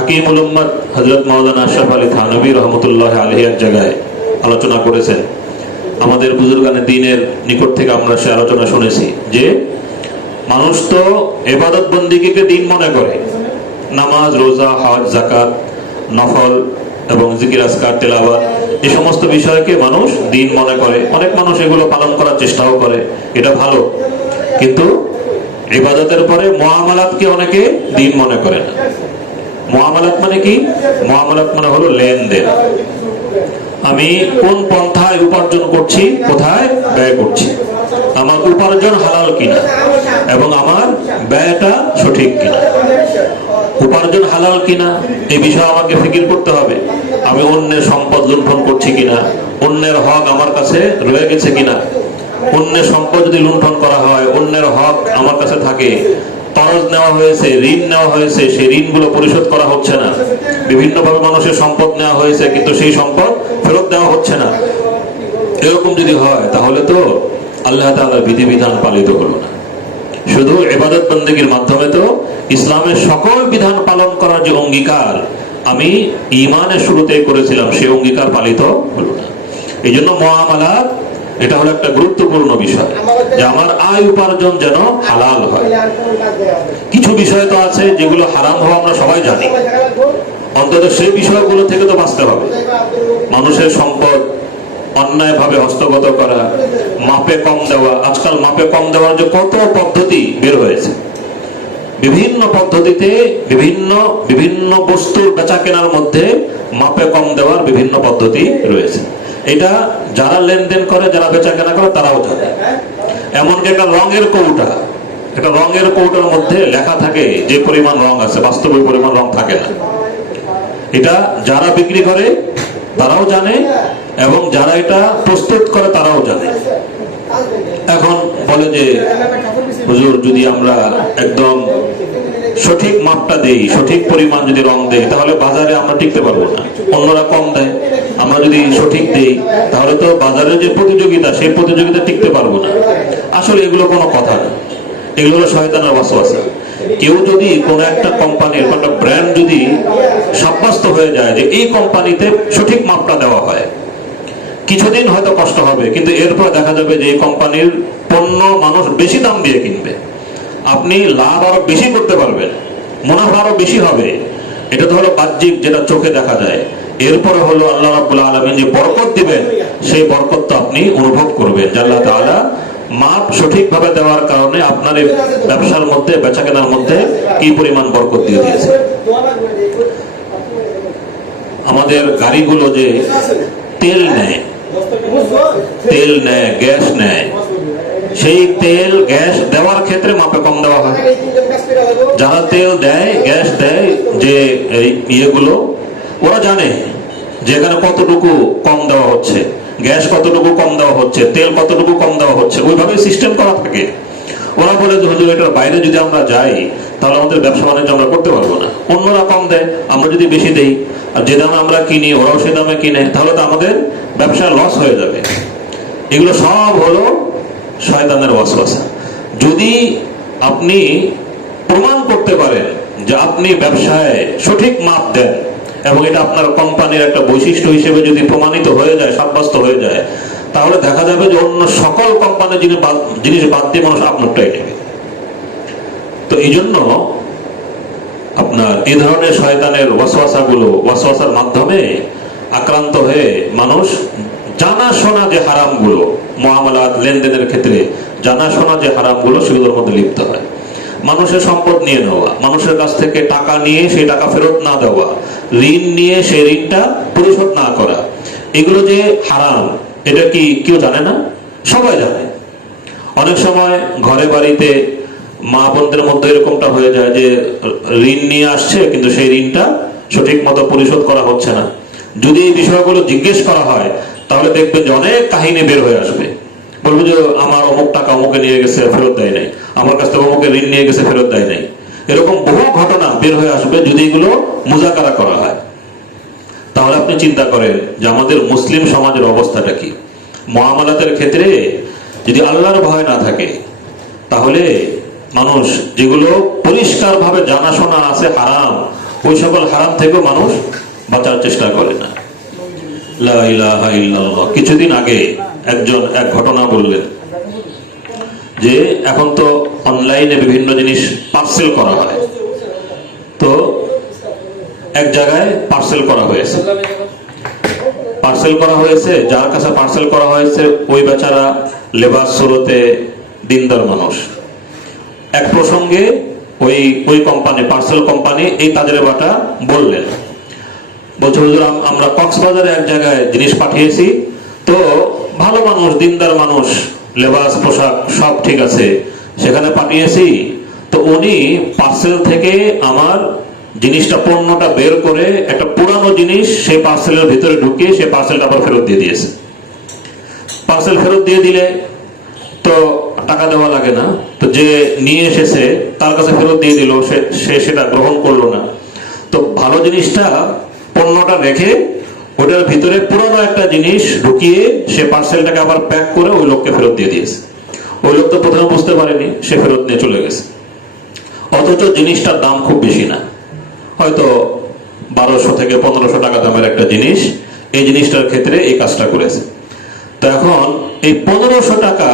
হাকিম উলম্মদ হজরত মৌলানা আশরাফ আলী থানবী রহমতুল্লাহ আলহিয়ার জায়গায় আলোচনা করেছেন। আমাদের বুজুর্গানের দিনের নিকট থেকে আমরা সে আলোচনা শুনেছি যে, মানুষ তো এবাদত বন্দিকে দিন মনে করে। নামাজ, রোজা, হজ জাকাত নফল এবং জিকির আসকার তেলাবাদ এই সমস্ত বিষয়কে মানুষ দিন মনে করে। অনেক মানুষ এগুলো পালন করার চেষ্টাও করে। এটা ভালো। কিন্তু ইবাদতের পরে মহামালাতকে অনেকে দিন মনে করে না। মহামালাত মানে কি? মহামালাত মানে হলো লেনদেন। আমি কোন পন্থায় উপার্জন করছি, কোথায় ব্যয় করছি? আমার উপার্জন হালাল কিনা? এবং আমার ব্যয়টা সঠিক কিনা? উপার্জন হালাল কিনা? এই বিষয়ে আমাকে ফিকির করতে হবে। আমি অন্যের সম্পদ লুণ্ঠন করছি কিনা? অন্যের হক আমার কাছে রয়ে গেছে কিনা? অন্যের সম্পদ যদি লুণ্ঠন করা হয়, অন্যের হক আমার কাছে থাকে তরজ নেওয়া হয়েছে, ঋণ নেওয়া হয়েছে, সেই ঋণগুলো পরিশোধ করা হচ্ছে না। বিভিন্নভাবে মানুষের সম্পদ নেওয়া হয়েছে, কিন্তু সেই সম্পদ ফেরত দেওয়া হচ্ছে না। এরকম যদি হয়, তাহলে তো আল্লাহ তাআলার বিধিবিধান পালিত হলো না। শুধু এবাদত বন্দীগীর মাধ্যমে তো ইসলামের সকল বিধান পালন করার যে অঙ্গীকার আমি ইমানের শুরুতে করেছিলাম, সেই অঙ্গীকার পালিত হলো না। এই জন্য মহামালাত এটা হলো একটা গুরুত্বপূর্ণ বিষয়, যে আমার আয় উপার্জন যেন হালাল হয়। কিছু বিষয় তো আছে যেগুলো হারাম হওয়া আমরা সবাই জানি। অন্তত সেই বিষয়গুলো থেকে তো বাঁচতে হবে। মানুষের সম্পদ, অন্যায়ভাবে হস্তগত করা, মাপে কম দেওয়া, আজকাল মাপে কম দেওয়ার যে কত পদ্ধতি বের হয়েছে। বিভিন্ন পদ্ধতিতে বিভিন্ন বিভিন্ন বস্তুর বেচা কেনার মধ্যে মাপে কম দেওয়ার বিভিন্ন পদ্ধতি রয়েছে। এটা যারা লেনদেন করে, যারা বেচা কেনা করে, তারাও জানে। এমনকি একটা রঙের কৌটা, একটা রঙের কৌটার মধ্যে লেখা থাকে যে পরিমাণ রং আছে, বাস্তবে ওই পরিমাণ রং থাকে না। এটা যারা বিক্রি করে, তারাও জানে, এবং যারা এটা প্রস্তুত করে, তারাও জানে। এখন বলে যে, হুজুর, যদি আমরা একদম সঠিক মাপটা দেই, সঠিক পরিমাণ যদি রং দেই, তাহলে বাজারে আমরা টিকতে পারব না। অন্যরা কম দেয়। আমরা যদি সঠিক দেই, তাহলে তো বাজারের যে প্রতিযোগিতা, সেই প্রতিযোগিতা টিকতে পারব না। আসলে এগুলো কোনো কথা না। এগুলো হলো শয়তানের বাসবাসা কেউ যদি কোনো একটা কোম্পানির কোনো একটা ব্র্যান্ড যদি সাব্যস্ত হয়ে যায় যে এই কোম্পানিতে সঠিক মাপটা দেওয়া হয়, কিছুদিন হয়তো কষ্ট হবে, কিন্তু এরপর দেখা যাবে যে এই কোম্পানির পণ্য মানুষ বেশি দাম দিয়ে কিনবে। আপনি লাভ আরও বেশি করতে পারবেন, মুনাফা আরও বেশি হবে। এটা তো হলো বাহ্যিক যেটা চোখে দেখা যায়। এরপরে হলো আল্লাহ রাব্বুল আলামিন যে বরকত দিবেন, সেই বরকত তো আপনি অনুভব করবেন। যে আল্লাহ তাআলা মাপ সঠিকভাবে দেওয়ার কারণে আপনার এই ব্যবসার মধ্যে বেচা কেনার মধ্যে কি পরিমাণ বরকত দিয়ে দিয়েছে? আমাদের গাড়িগুলো যে তেল নেয় তেল নেয়, গ্যাস নেয়, সেই তেল, গ্যাস দেওয়ার ক্ষেত্রে মাপে কম দেওয়া হয়। যারা তেল দেয়, গ্যাস দেয়, যে ইয়েগুলো, ওরা জানে যে এখানে কতটুকু কম দেওয়া হচ্ছে, গ্যাস কতটুকু কম দেওয়া হচ্ছে, তেল কতটুকু কম দেওয়া হচ্ছে, ওইভাবে সিস্টেম করা থাকে। ওরা বলে হুজুর, এটার বাইরে যদি আমরা যাই, তাহলে আমাদের ব্যবসা বাণিজ্য আমরা করতে পারব না। অন্যরা কম দেয়, আমরা যদি বেশি দেই, আর যে দামে আমরা কিনি, ওরাও সে দামে কিনে, তাহলে তো আমাদের ব্যবসা লস হয়ে যাবে। এগুলো সব হলো শয়তানের ওয়াসওয়াসা। যদি আপনি প্রমাণ করতে পারেন যে আপনি ব্যবসায় সঠিক মাপ দেন এবং এটা আপনার কোম্পানির একটা বৈশিষ্ট্য হিসেবে যদি প্রমাণিত হয়ে যায়, সাব্যস্ত হয়ে যায়, তাহলে দেখা যাবে যে অন্য সকল কোম্পানির জিনিস বাদ- দিয়ে মানুষ আপনারটাই নেবে। তো এই জন্য আপনার এই ধরনের শয়তানের ওয়াসওয়াসা গুলো ওয়াসওয়াসার মাধ্যমে আক্রান্ত হয়ে মানুষ জানাশোনা যে হারামগুলো মহামালাত লেনদেনের ক্ষেত্রে জানাশোনা যে হারামগুলো, সেগুলোর মধ্যে লিপ্ত হয়। মানুষের সম্পদ নিয়ে নেওয়া, মানুষের কাছ থেকে টাকা নিয়ে সেই টাকা ফেরত না দেওয়া, ঋণ নিয়ে সেই ঋণটা পরিশোধ না করা, এগুলো যে হারাম, এটা কি কেউ জানে না? সবাই জানে। অনেক সময় ঘরে বাড়িতে মা বোনদের মধ্যে এরকমটা হয়ে যায় যে ঋণ নিয়ে আসছে, কিন্তু সেই ঋণটা সঠিক মতো পরিশোধ করা হচ্ছে না। যদি এই বিষয়গুলো জিজ্ঞেস করা হয়, তাহলে দেখবেন যে অনেক কাহিনী বের হয়ে আসবে। বলব যে আমার অমুক টাকা অমুকে নিয়ে গেছে, ফেরত দেয় নাই। আমার কাছ থেকে অমুকে ঋণ নিয়ে গেছে, ফেরত দেয় নাই। এরকম বহু ঘটনা বের হয়ে আসবে যদি এগুলো মুজাকারা করা হয়। তাহলে আপনি চিন্তা করেন যে আমাদের মুসলিম সমাজের অবস্থাটা কি? মহামালাতের ক্ষেত্রে যদি আল্লাহর ভয় না থাকে, তাহলে মানুষ যেগুলো পরিষ্কারভাবে জানাশোনা আছে হারাম, ওই সকল হারাম থেকেও মানুষ বাঁচার চেষ্টা করে না। কিছুদিন আগে একজন, এক ঘটনা বললেন। যে এখন তো অনলাইনে বিভিন্ন জিনিস পার্সেল করা হয়। তো এক জায়গায় পার্সেল করা হয়েছে। পার্সেল করা হয়েছে, যার কাছে পার্সেল করা হয়েছে ওই বেচারা লেবার স্রোতে দিনদার মানুষ। এক প্রসঙ্গে ওই ওই কোম্পানি পার্সেল কোম্পানি এই তাজরে বাটা বললেন। বলছে আমরা কক্সবাজারে এক জায়গায় জিনিস পাঠিয়েছি। তো ভালো মানুষ, দিনদার মানুষ, লেবাস, পোশাক, সব ঠিক আছে। সেখানে পাঠিয়েছি। তো উনি পার্সেল থেকে আমার জিনিসটা, পণ্যটা বের করে একটা পুরানো জিনিস সেই পার্সেলের ভিতরে ঢুকিয়ে সেই পার্সেলটা আবার ফেরত দিয়ে দিয়েছে। পার্সেল ফেরত দিয়ে দিলে তো টাকা দেওয়া লাগে না। তো যে নিয়ে এসেছে, তার কাছে ফেরত দিয়ে দিল, সে সে সেটা গ্রহণ করল না। তো ভালো জিনিসটা পণ্যটা রেখে ওটার ভিতরে পুরনো একটা জিনিস ঢুকিয়ে সে পার্সেলটাকে আবার প্যাক করে ওই লোককে ফেরত দিয়ে দিয়েছে। ওই লোক তো প্রথমে বুঝতে পারেনি, সে ফেরত নিয়ে চলে গেছে। অথচ জিনিসটার দাম খুব বেশি না। হয়তো বারোশো থেকে পনেরোশো টাকা দামের একটা জিনিস এই জিনিসটার ক্ষেত্রে এই কাজটা করেছে। তো এখন এই পনেরোশো টাকা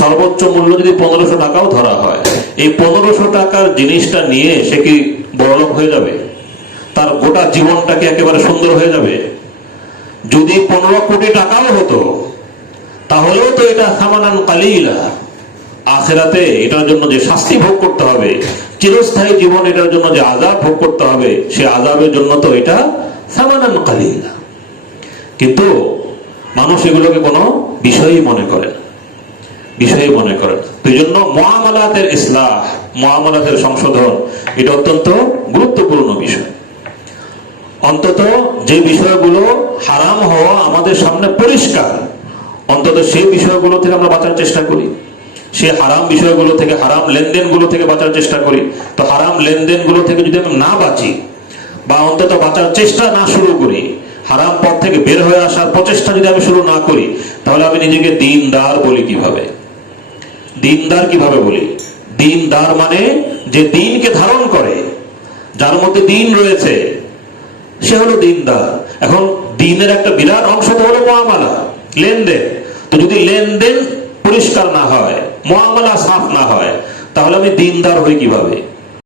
সর্বোচ্চ মূল্য যদি পনেরোশো টাকাও ধরা হয়, এই পনেরোশো টাকার জিনিসটা নিয়ে সে কি বড়লোক হয়ে যাবে? তার গোটা জীবনটাকে একেবারে সুন্দর হয়ে যাবে। যদি পনেরো কোটি টাকাও হতো, তাহলেও তো এটা সামানান কালিলা। আখেরাতে এটার জন্য যে শাস্তি ভোগ করতে হবে, চিরস্থায়ী জীবন এটার জন্য যে আজাব ভোগ করতে হবে, সে আজাবের জন্য তো এটা সামানান কালিলা। কিন্তু মানুষ এগুলোকে কোনো বিষয়ই মনে করে না। বিষয়ই মনে করে না। এই জন্য মহামালাতের ইসলাহ মহামালাতের সংশোধন, এটা অত্যন্ত গুরুত্বপূর্ণ। বিষয় অন্তত যে বিষয়গুলো হারাম হওয়া আমাদের সামনে পরিষ্কার, অন্তত সেই বিষয়গুলো থেকে আমরা বাঁচার চেষ্টা করি। সে হারাম বিষয়গুলো থেকে, হারাম লেনদেনগুলো থেকে বাঁচার চেষ্টা করি। তো হারাম লেনদেনগুলো থেকে যদি আমি না বাঁচি বা অন্তত বাঁচার চেষ্টা না শুরু করি, হারাম পথ থেকে বের হয়ে আসার প্রচেষ্টা যদি আমি শুরু না করি, তাহলে আমি নিজেকে দিনদার বলি কীভাবে? দিনদার কীভাবে বলি? দিনদার মানে যে দিনকে ধারণ করে, যার মধ্যে দিন রয়েছে সে হলো দিনদার। এখন দিনের একটা বিরাট অংশ তো হলো মহামালা, লেনদেন। তো যদি লেনদেন পরিষ্কার না হয়, মহামালা সাফ না হয়, তাহলে আমি দিনদার হই কীভাবে?